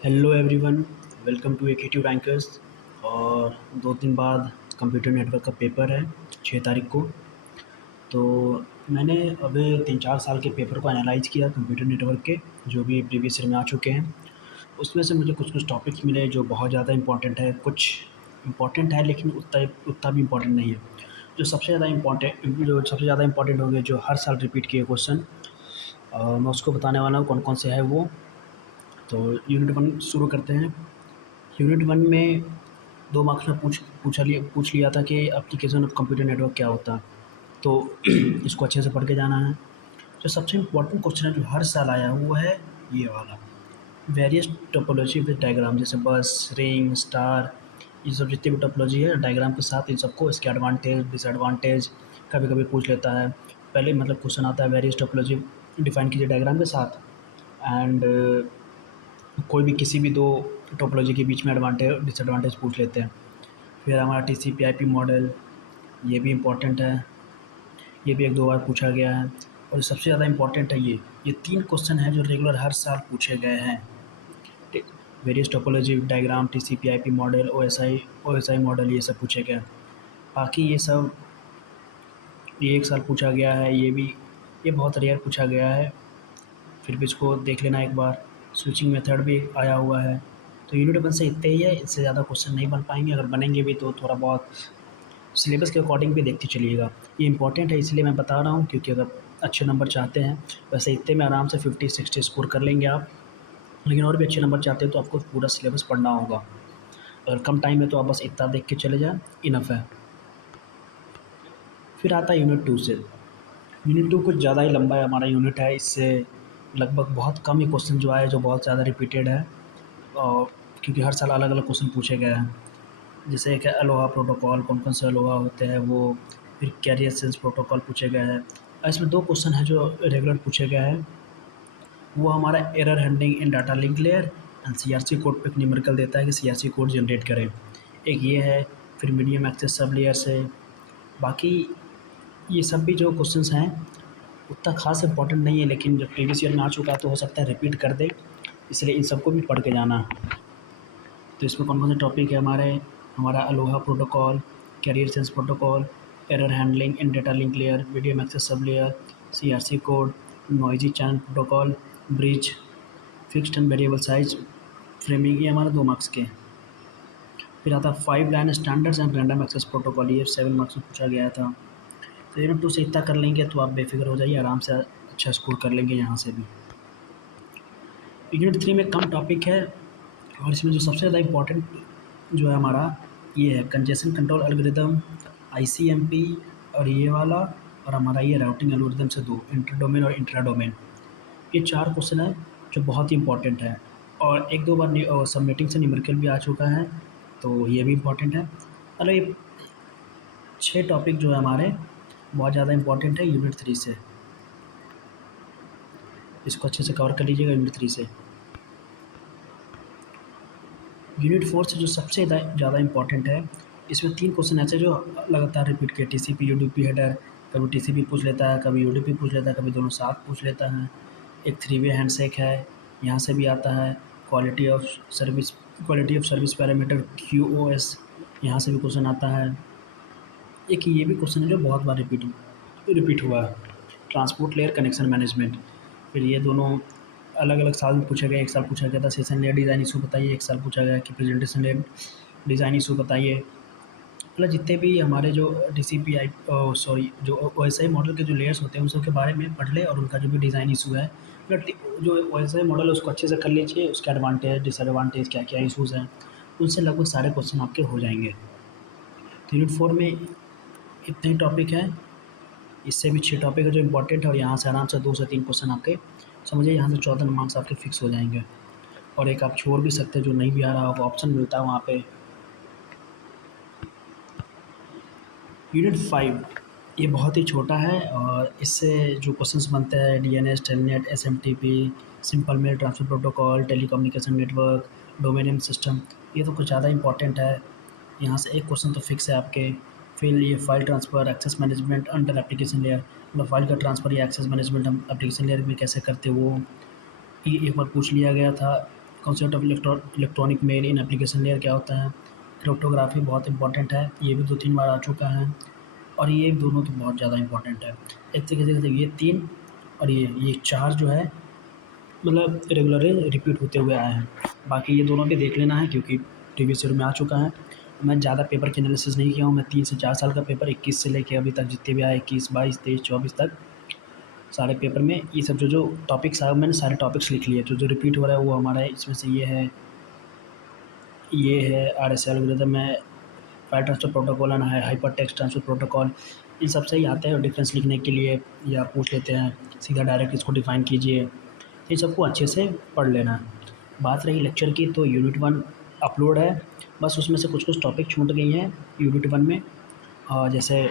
Hello everyone, welcome to active rankers. और 2 दिन बाद कंप्यूटर नेटवर्क का पेपर है 6 तारीख को। तो मैंने अभी 3-4 साल के पेपर को एनालाइज किया कंप्यूटर नेटवर्क के, जो भी प्रीवियस ईयर में आ चुके हैं। उसमें से मुझे कुछ कुछ टॉपिक्स मिले जो बहुत ज़्यादा इंपॉर्टेंट है, कुछ इंपॉर्टेंट है लेकिन उतना उतना भी इम्पोर्टेंट नहीं है। जो सबसे ज़्यादा इम्पोर्टेंट हो गए, जो हर साल रिपीट किए क्वेश्चन, मैं उसको बताने वाला हूँ कौन कौन से है वो। तो यूनिट वन शुरू करते हैं। यूनिट वन में 2 मार्क्स में पूछ लिया था कि एप्लीकेशन ऑफ कंप्यूटर नेटवर्क क्या होता है। तो इसको अच्छे से पढ़ के जाना है। जो सबसे इम्पोर्टेंट क्वेश्चन है जो हर साल आया है वो है ये वाला, वेरियस टोपोलॉजी विद डायग्राम, जैसे बस, रिंग, स्टार, ये सब जितनी भी टोपोलॉजी है डायग्राम के साथ, इन सबको इसके एडवांटेज डिसएडवांटेज कभी कभी पूछ लेता है। पहले मतलब क्वेश्चन आता है वेरियस टोपोलॉजी डिफाइन कीजिए डायग्राम के साथ, एंड कोई भी किसी भी दो टोपोलॉजी के बीच में एडवांटेज डिसएडवांटेज पूछ लेते हैं। फिर हमारा टीसीपी आईपी मॉडल, ये भी इम्पोर्टेंट है, ये भी 1-2 बार पूछा गया है। और सबसे ज़्यादा इम्पोर्टेंट है ये 3 क्वेश्चन हैं जो रेगुलर हर साल पूछे गए हैं। ठीक, various topology diagram, TCP IP model, OSI model, ये सब पूछे गए हैं। बाकी ये सब ये एक साल पूछा गया है, ये बहुत रेयर पूछा गया है। फिर भी इसको देख लेना एक बार। स्विचिंग मेथड भी आया हुआ है। तो यूनिट वन से इतने ही है, इससे ज़्यादा क्वेश्चन नहीं बन पाएंगे, अगर बनेंगे भी तो थोड़ा बहुत सिलेबस के अकॉर्डिंग भी देखते चलिएगा। ये इंपॉर्टेंट है इसलिए मैं बता रहा हूँ, क्योंकि अगर अच्छे नंबर चाहते हैं, वैसे इतने में आराम से 50-60 स्कोर कर लेंगे आप। लेकिन और भी अच्छे नंबर चाहते हैं तो आपको पूरा सिलेबस पढ़ना होगा। अगर कम टाइम है तो आप बस इतना देख के चले जाएँ, इनफ है। फिर आता है यूनिट टू से। यूनिट टू कुछ ज़्यादा ही लंबा है हमारा यूनिट है, इससे लगभग बहुत कम ही क्वेश्चन जो आए जो बहुत ज़्यादा रिपीटेड है। और क्योंकि हर साल अलग अलग क्वेश्चन पूछे गए हैं। जैसे एक है अलोहा प्रोटोकॉल, कौन कौन से अलोहा होते हैं वो। फिर कैरियर सेंस प्रोटोकॉल पूछे गए हैं। इसमें 2 क्वेश्चन हैं जो रेगुलर पूछे गए हैं। वो हमारा error handling in data link layer and CRC code पे एक न्यूमेरिकल देता है कि सीआरसी कोड जनरेट करें, एक ये है। फिर मीडियम एक्सेस सब लेयर से। बाकी ये सब भी जो क्वेश्चंस हैं उतना खास इंपॉर्टेंट नहीं है, लेकिन जब प्रीवियस ईयर में आ चुका है तो हो सकता है रिपीट कर दे, इसलिए इन सबको भी पढ़ के जाना है। तो इसमें कौन कौन से टॉपिक है हमारा ALOHA protocol, carrier sense protocol, error handling in data link layer, medium access sub layer, CRC code, noisy channel protocol, bridge, fixed and variable size framing, ये हमारे 2 मार्क्स के हैं। फिर आता है 5 line standards and random access protocol, ये 7 marks में पूछा गया था। तो यूनिट टू से इतना कर लेंगे तो आप बेफिक्र हो जाइए, आराम से अच्छा स्कोर कर लेंगे यहाँ से भी। यूनिट थ्री में कम टॉपिक है, और इसमें जो सबसे ज़्यादा इम्पोर्टेंट जो है हमारा, ये है कंजेशन कंट्रोल एल्गोरिदम, आईसीएमपी, और ये वाला, और हमारा ये राउटिंग एल्गोरिदम से 2 इंटर डोमेन और इंट्रा डोमेन। ये 4 क्वेश्चन है जो बहुत ही इंपॉर्टेंट है, और 1-2 बार सबमिटिंग से न्यूमेरिकल भी आ चुका है, तो ये भी इम्पॉर्टेंट है। मतलब ये 6 टॉपिक जो है हमारे बहुत ज़्यादा इंपॉर्टेंट है यूनिट थ्री से। इसको अच्छे से कवर कर लीजिएगा यूनिट थ्री से। यूनिट फोर से जो सबसे ज़्यादा इंपॉर्टेंट है, इसमें 3 क्वेश्चन ऐसे जो लगातार रिपीट किए, टीसीपी यूडीपी हेडर, कभी टीसीपी पूछ लेता है, कभी यूडीपी पूछ लेता है, कभी दोनों साथ पूछ लेता है। एक 3 वे हैंडशेक है, यहाँ से भी आता है। Quality of service parameter QoS, यहाँ से भी क्वेश्चन आता है। एक ये भी क्वेश्चन है जो बहुत बार रिपीट हुआ है, ट्रांसपोर्ट लेयर कनेक्शन मैनेजमेंट। फिर ये दोनों अलग अलग साल में पूछा गया। एक साल पूछा गया था सेशन लेयर डिज़ाइन इशू बताइए, एक साल पूछा गया कि प्रेजेंटेशन लेयर डिज़ाइन इशू बताइए। मतलब जितने भी हमारे जो टीसीपी आई सॉरी जो ओएसआई मॉडल के जो लेयर्स होते हैं उन सब के बारे में पढ़ ले, और उनका जो भी डिज़ाइन इशू है, मतलब जो ओएसआई मॉडल है उसको अच्छे से कर लीजिए, उसके एडवांटेज डिसएडवांटेज क्या क्या इशूज़ हैं, उनसे लगभग सारे क्वेश्चन आपके हो जाएंगे। तो यूनिट 4 में इतने ही टॉपिक हैं, इससे भी 6 टॉपिक है जो इंपॉर्टेंट है, और यहाँ से आराम से 2 से 3 क्वेश्चन आपके समझिए, यहाँ से 14 मार्क्स आपके फिक्स हो जाएंगे। और एक आप छोड़ भी सकते हैं, जो नहीं भी आ रहा होगा ऑप्शन मिलता है वहाँ पे। यूनिट 5 ये बहुत ही छोटा है, और इससे जो क्वेश्चंस बनते हैं DNS, telnet, SMTP, simple mail transfer protocol, telecommunication network, domain name system, ये तो कुछ ज़्यादा इंपॉर्टेंट है। यहाँ से एक क्वेश्चन तो फिक्स है आपके। फिर ये file transfer, access management under application layer, मतलब फाइल का ट्रांसफ़र या एक्सेस मैनेजमेंट हम एप्लीकेशन लेयर में कैसे करते वो, ये एक बार पूछ लिया गया था। Concept of electronic mail in application layer क्या होता है, क्रिप्टोग्राफी बहुत इंपॉर्टेंट है, ये भी 2-3 बार आ चुका है, और ये दोनों तो बहुत ज़्यादा इंपॉर्टेंट है। एक तरीके से ये 3 और ये 4 जो है मतलब रेगुलरली रिपीट होते हुए आए हैं। बाकी ये दोनों भी देख लेना है क्योंकि प्रीवियस ईयर में आ चुका है। मैं ज़्यादा पेपर की एनालिसिस नहीं किया हूँ, मैं 3 से 4 साल का पेपर 21 से लेके अभी तक जितने भी आए 21, 22, 23, 24 तक सारे पेपर में ये सब जो टॉपिक्स आए मैंने सारे टॉपिक्स लिख लिए। जो रिपीट हो रहा है वो हमारा है, इसमें से ये है आरएसए एल्गोरिथम है, file transfer protocol and hypertext transfer protocol, इन सब से ही आते हैं डिफरेंस लिखने के लिए, या पूछ लेते हैं सीधा डायरेक्ट इसको डिफाइन कीजिए। इन सबको अच्छे से पढ़ लेना है। बात रही लेक्चर की तो यूनिट 1 अपलोड है, बस उसमें से कुछ टॉपिक छूट गई हैं यूनिट 1 में। जैसे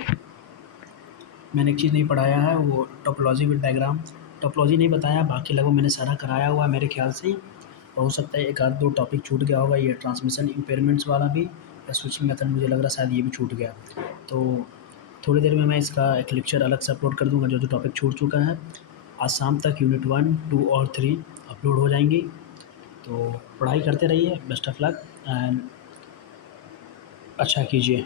मैंने एक चीज़ नहीं पढ़ाया है वो टोपोलॉजी विद डायग्राम, टोपोलॉजी नहीं बताया, बाकी लगभग मैंने सारा कराया हुआ है मेरे ख्याल से। और हो सकता है एक आध दो टॉपिक छूट गया होगा, ये ट्रांसमिशन इम्पेयरमेंट्स वाला भी, या स्विचिंग मेथड मुझे लग रहा है शायद ये भी छूट गया। तो थोड़ी देर में मैं इसका एक लेक्चर अलग से अपलोड कर दूँगा जो टॉपिक छूट चुका है। आज शाम तक यूनिट 1, 2 और 3 अपलोड हो जाएंगी। तो पढ़ाई करते रहिए, बेस्ट ऑफ लक एंड अच्छा कीजिए।